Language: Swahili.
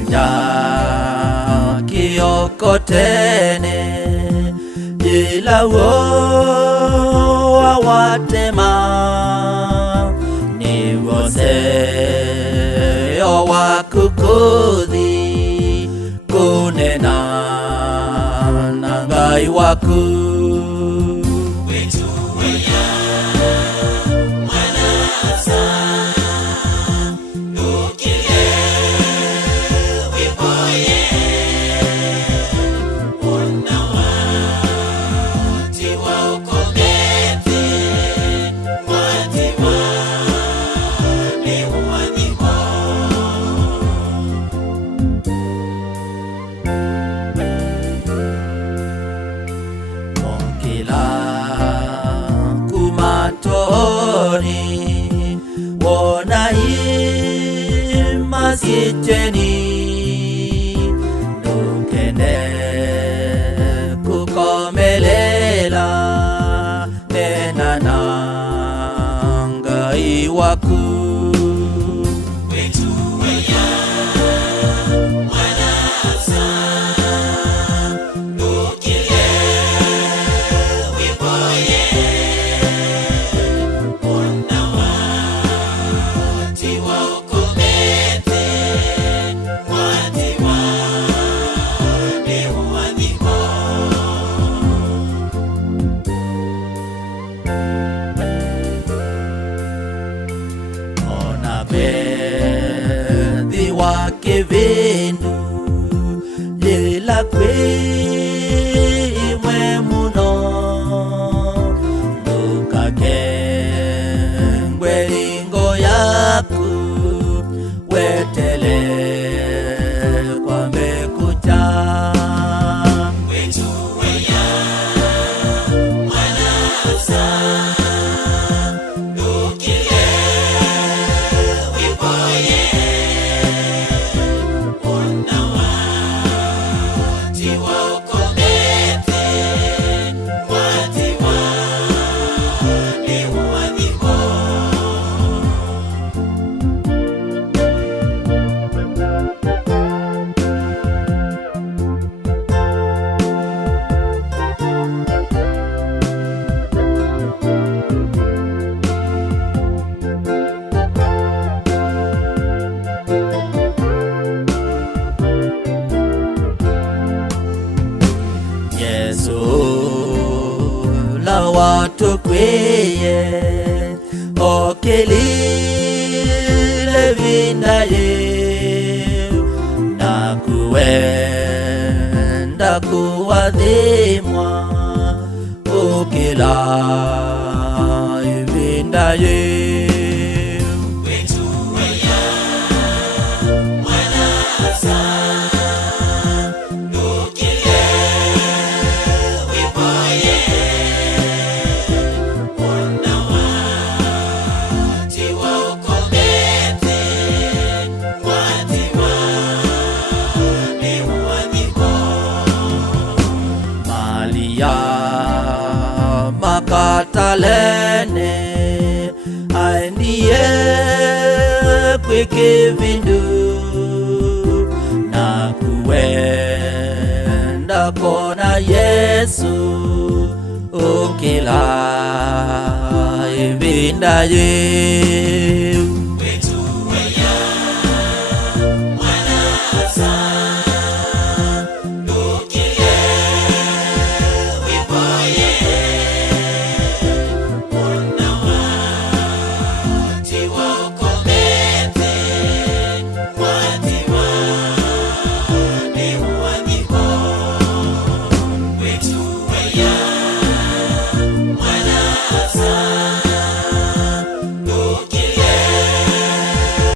nyanja kiokotene ila wo watema ni wose yo wakukuthi kunena na Ngai waku wona masiteni nukene kukomelela enana Ngai waku bethi wa kivinu lila kwe imwe muno nukakengwe lingo yaku wetele kwa mbekuta la watu kweye okelile vindaye na kuenda kuwadhimwa okela vindaye makatalene aendie kweke vindu na kuenda kona Yesu ukila ivindaye